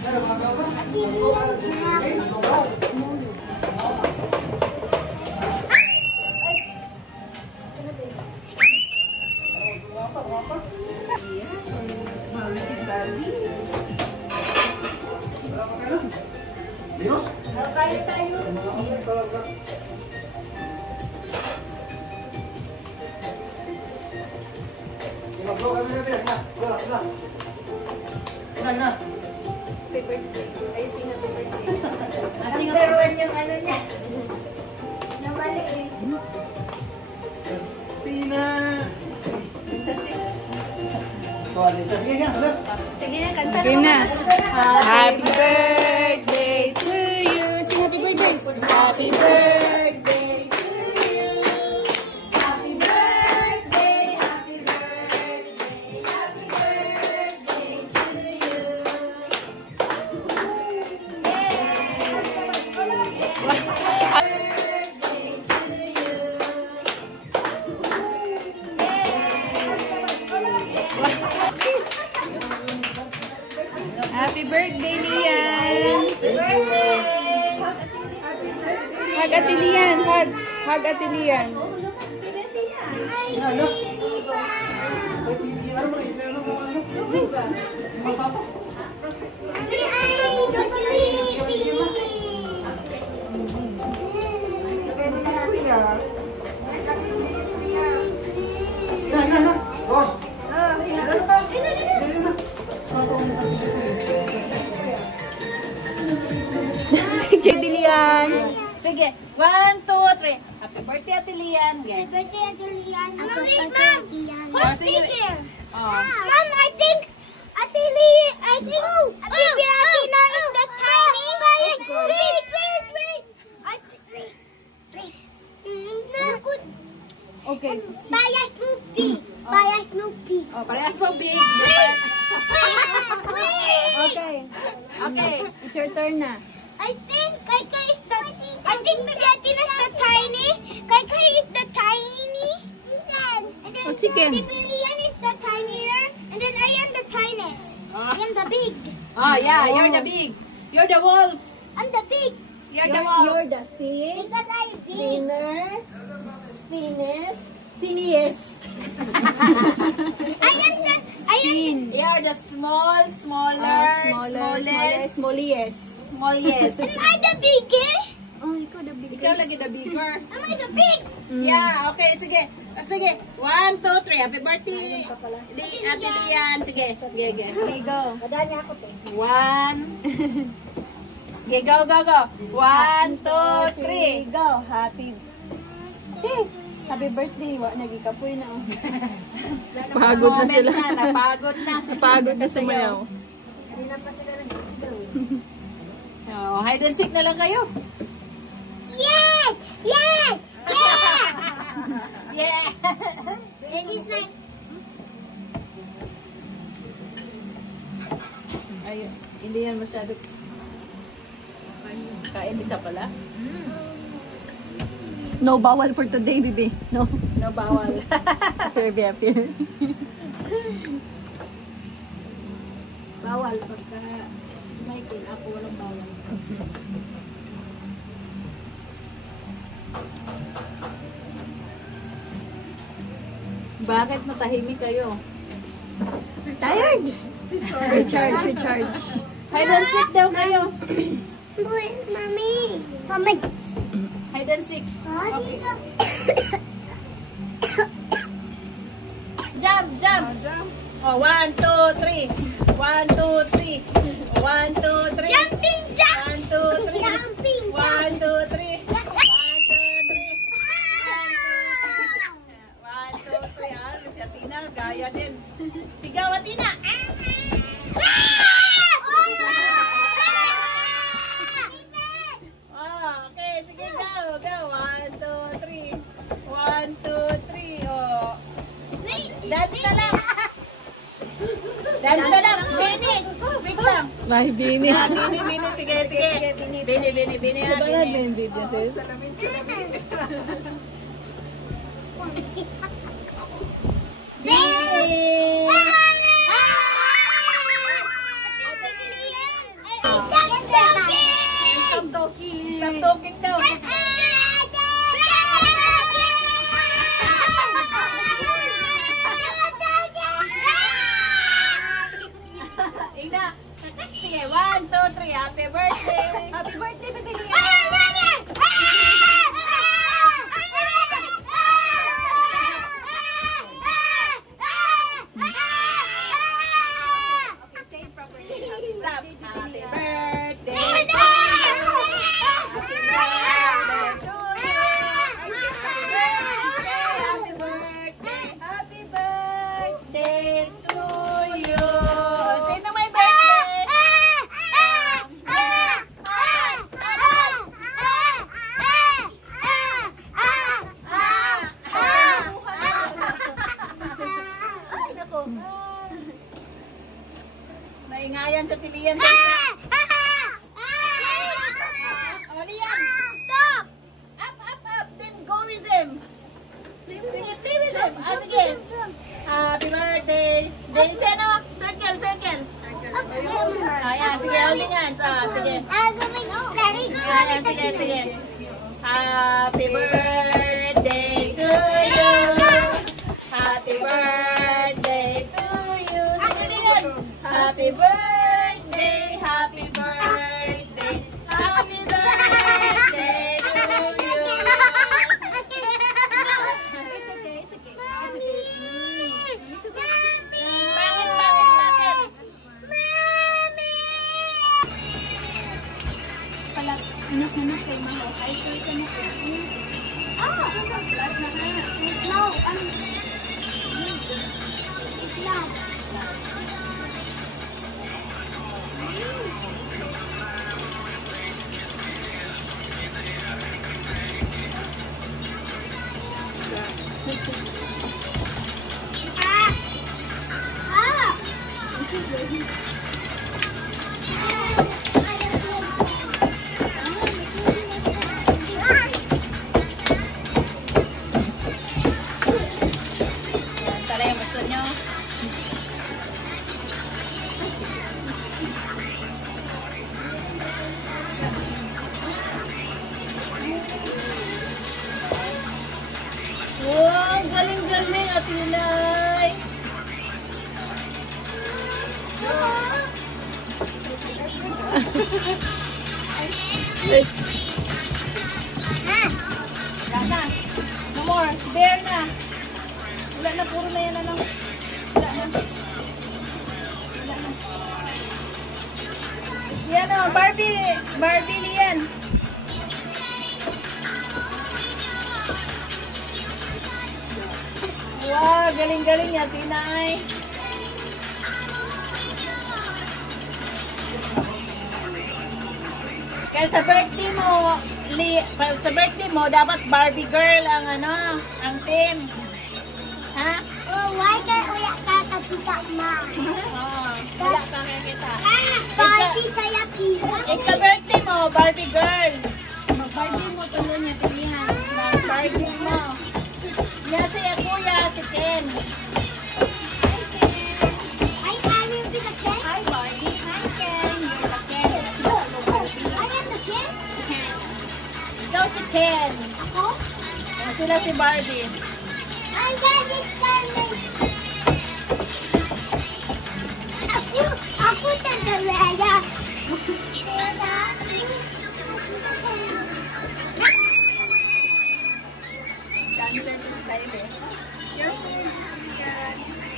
Happy birthday to you. Sing happy birthday. Happy birthday to you. Happy birthday, happy birthday, happy birthday to you. Happy birthday, Lian! Hug Ate Lian! Hug Ate Lian! Sige, Lian. Sige, 1, 2, 3. Happy birthday, Ate Lian. Happy birthday, Ate Lian. Mom, who's speaking? Oh. Mom, I think Ate Lian, I think Baby Athena is the tiny. Wait. Okay. Parehas Snoopy. Parehas Snoopy. Oh, parehas so big. Okay. Okay, it's your turn na. I think Kai is the. I think Baby Athena is the tiny. Kai is the tiny. And then Oh, chicken. Baby Lian is the tinier. And then I am the tiniest. I am the big. Oh, yeah, you're the big. You're the wolf. I'm the big. You're the wolf. You're the thin, Because I'm big. thinner, thinnest, tiniest. I am the. I am. Thin. You're the smallest. Smallest, smallest. Am I the biggest? Oh, ikaw the big. Ikaw lagi the bigger. Am I the big? Yeah, okay, sige. Sige, 1, 2, 3. Happy birthday, Ate Lian. Sige, sige. Okay, go. Madali ako to. 1. Okay, go. 1, 2, 3. Go. Happy. Okay. Happy birthday. Wa nagikapoy na. Oh. Pagod na sila. Napagod na. Pagod na sumayaw. Oh, hide and seek na lang kayo. Yes! Yes! Yes! Yeah. It is like. Ayun, hindi yan masyado. Kain dito pala. No bawal for today, baby. No. No bawal. Appear. Bawal pagka Michael, ako walang bawal. Bakit matahimik kayo? Tired. Recharge. Hide and seek daw kayo. Wait, Mommy. Mommy. Hide and seek. Jump. Oh, 1, 2, 3. 1, 2, 3. 1, 2, 3. Jumping jack. 1, 2, 3. Jumping 1, 2, 3. 1, 2, 3. 1, 2, 3. 1, 2, 3. Ah, si Athena, gaya din. Sigaw, Athena. Okay, sige, go. 1, 2, 3. 1, 2, 3. Oh. Dance na lang. Bini. Wait lang. May bini. Bini. Sige. Bini. Sabayan mo yung video, sis. Stop talking. Stop talking daw. Ina. Sige, 1, 2, 3. Happy birthday. Happy birthday, Bebe Lian. Stop. Happy birthday. Happy birthday to you. Sino may birthday? Ay, nako. Naingayan sa tiliyan. O, Lian. Stop! Up, up, up. Then go with them. Sige, play with them. Ah, sige. Happy birthday. Then, sino? Circle, circle. Ayan, sige, holding hands. Ah, sige. I'm going to study. Ayan, sige, sige. Happy birthday to you. Happy birthday to you. Sige, Lian. Happy birthday, happy birthday, happy birthday to you. It's okay. It's okay. Bakit, bakit, bakit? Pala, anak-anak kay Maho. Ay, kay Maho. No, it's not. Tara yung gusto nyo. Wow, galing-galing at Ilay. Wala na. No more. There na. Wala na. Puro na yan na lang. Wala na. Wala na. Yan o, Barbie. Barbie Lian. Wow, galing-galing niya, Tinay. Kaya sa birthday mo, sa birthday mo, dapat Barbie girl ang ano, ang team. Ha? Oh, why can't we kakapita, Ma? Oo, wala kang nakita. Party saya pira. Ika-birthday mo, Barbie girl. Mag-Barbie mo tuloy niya. Pilihan. Barbie mo. Yan si Kuya, si Ken. I will be the king. Hi, Barbie. Hi, Ken. You're the Ken. I am the king. Ikaw si Ken. Ako? Yan sila si Barbie. I'm Daddy's family. Ako Cinderella. Dancer to Skyler.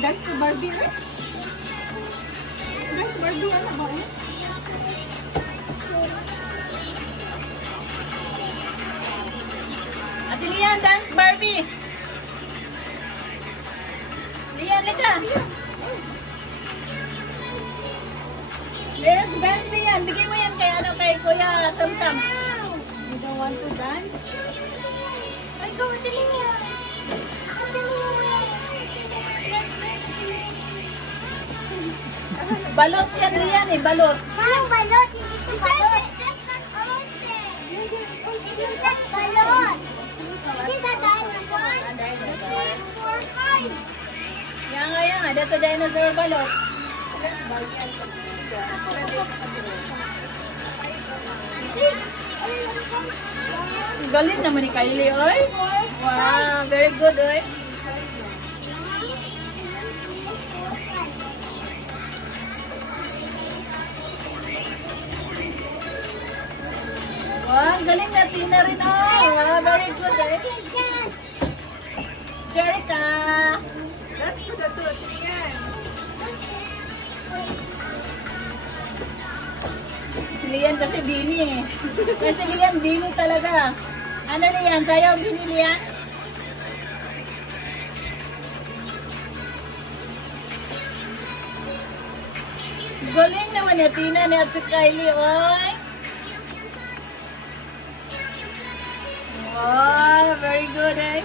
Dance to Barbie, right? Dance to Barbie, ano ba eh? Ate Lian, dance Barbie. Lian, lika. Let's dance Lian. Bigay mo yan kay ano kay Kuya Tumtam. You don't want to dance? Ay, go Ate Lian. Balot yan Lian eh, balot. Parang balot, hindi ko balot. Hindi ko balot. Hindi ka dinosaur. 4, 5. Yan nga yan, dito dinosaur balot. Galing naman ni Kylie, oy. Wow, very good, oy. Wow, galing na Tina rin, oy. Wow, very good, oy. Jerica. That's for the two or three yan. Lian kasi Bini eh. Kasi Lian Bini talaga. Ano Lian? Sayaw Bini Lian? Galing naman ni Tina ni at si Kylie, oy. Wow, very good eh.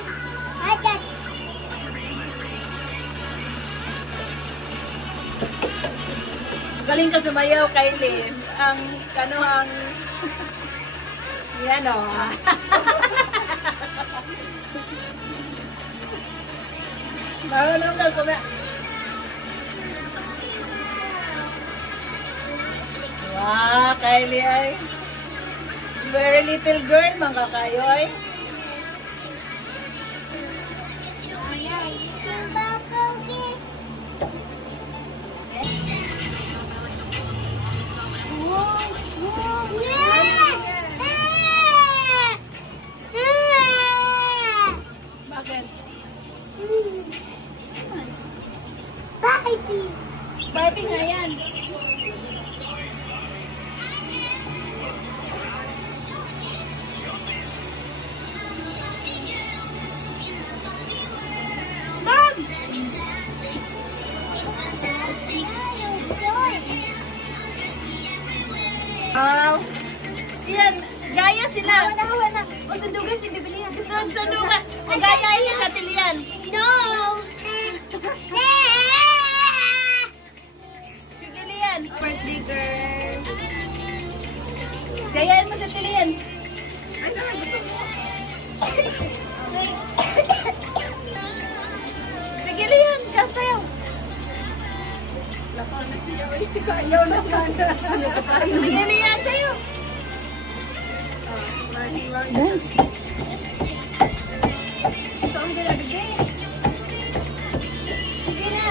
Galing ka sumayaw, Kylie. Ang yan o. Marunong na kuma. Wow, Kylie ay. Very little girl, mga kayo ay. Bakit? Barbie nga yan. Mom! Yan, gaya sila. Hawa na. O sundugan si Bibilian. Sundugan. Gaya yun sa tilian. No! Sige Lian. Birthday girl. Gayain mo sa tilian. Ay, gusto mo. Sige Lian, kasayaw. Lapan na siya. Ayaw naman. Sige Lian, sayo. Dance. Ito ang ginabigay. Sige na.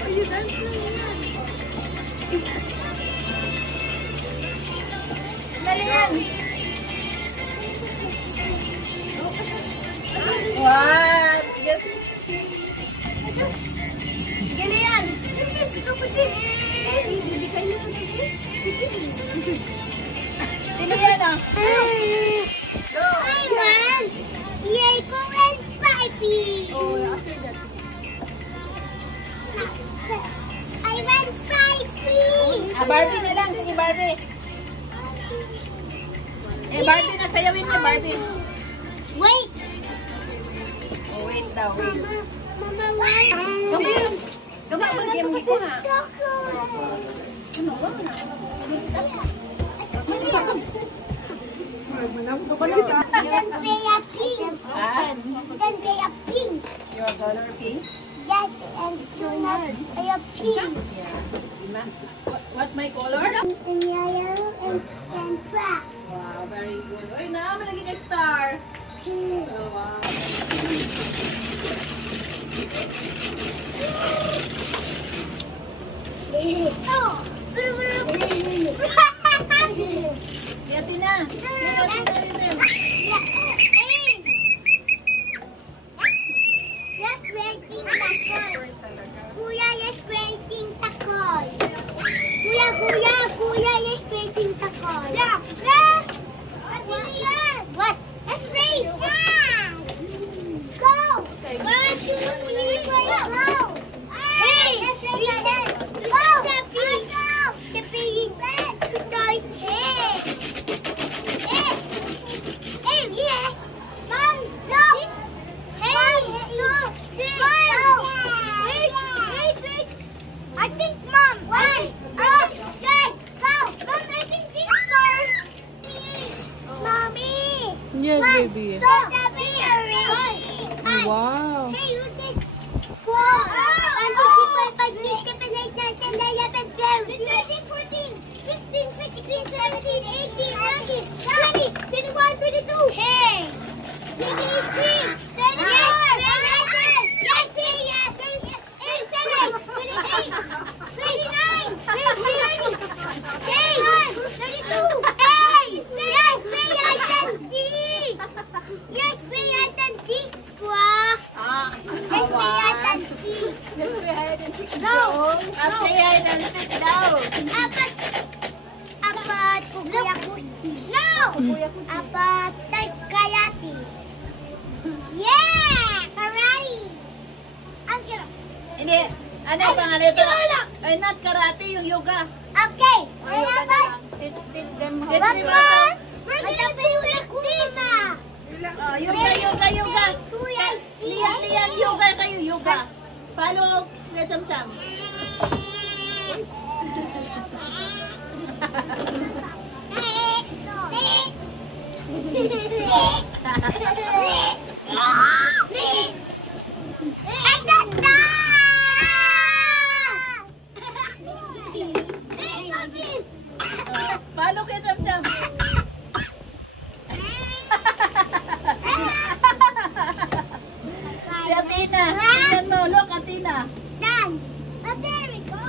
Are you dancing? Dali yan. What? Yes. Sige Lian. Tilian ah. I want Diego and Barbie. Oh, after that. I want Barbie. Barbie na lang. Sige, Barbie. Barbie na. Sayawin niya, Barbie. Wait. Oh, wait daw, wait. Mama, why? Gama mo na ito kasi ha. Then play a pink. Ah, Then play a pink. your color pink? Yes, and do not play a pink. Yeah. What my color? And yellow and black. Wow, very good. Uy, na, malagi ka star. Oh, wow. Yati na. Let's racing takoy. Kuya, let's racing takoy. Kuya, let's racing takoy. What? Let's race. Go. 1, 2, 3, go. Hey, let's race again. Go. The piggy bank. Start here. Hey, yes. 1, 2. Hey, 2, 3, go. Wait. I think, Mom. 1, 2, 3, go. Mom, I think this car. Mommy. Yes, 1, 2, baby. 3, Wow. Hey, you did 4, 1, 2, 3, 4, 5, 6, 7, 8, 9, 10, 11, 12, 13, 14, 15, 16, 17, 18, 19, 20, 21, 22. Hey! kuya ko. Apa, karate. Yeah! Karate! Ang kira. Hindi. Ano yung pangalan ito? Ay, not karate, yung yoga. Okay. Oh, yoga na lang. Teach them how to One more. We're gonna do like this. Oh, yoga. Lian, yoga kayo, yoga. Follow, Kuya Cham Cham. Follow Kuya Cham Cham. Si Athena. Tingnan mo, look, Athena. Done. Oh, there we go.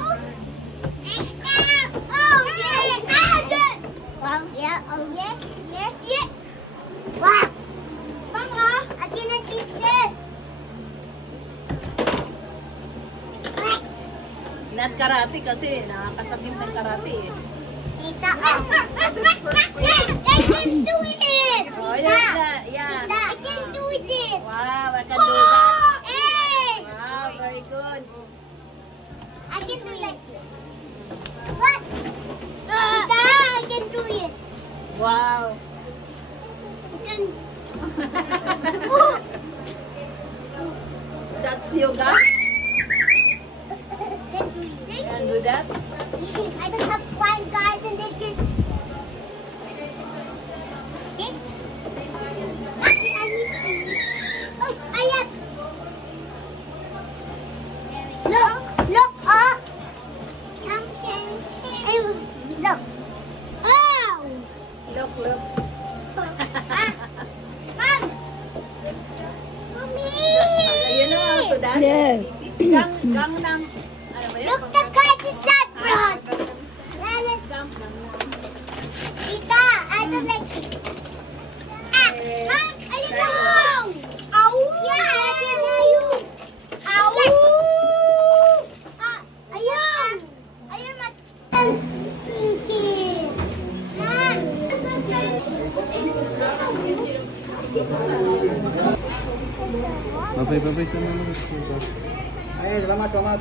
Oh, yes. Ah, done. Well, yeah. Oh, yes. Yes, yes. Wow. Mama, I cannot use this. Not karate kasi nakakasakit ng karate eh. Tita. Yes, I can do it. Oh, Tita. yeah. Tita, I can do it. Wow, I can do that. Hey. Wow, very good. I can do like this. What? Tita, I can do it. Wow. Done. That's yoga. Can do that. I don't have one, guys, and they can. Oh, I have. Look, oh. Look. Oh. Look. Mom. Mommy. You know how to dance? Yes. Gang ng, ano ba yun? Look, the kite is that broad. Jump lang. Tita, I don't like it. Ah, Mom, ayun. Ow. Yeah, ayun na yun. Ow. Ah, ayun. Ayun, Pinky. Mom. Babay ka naman. Ay, salamat.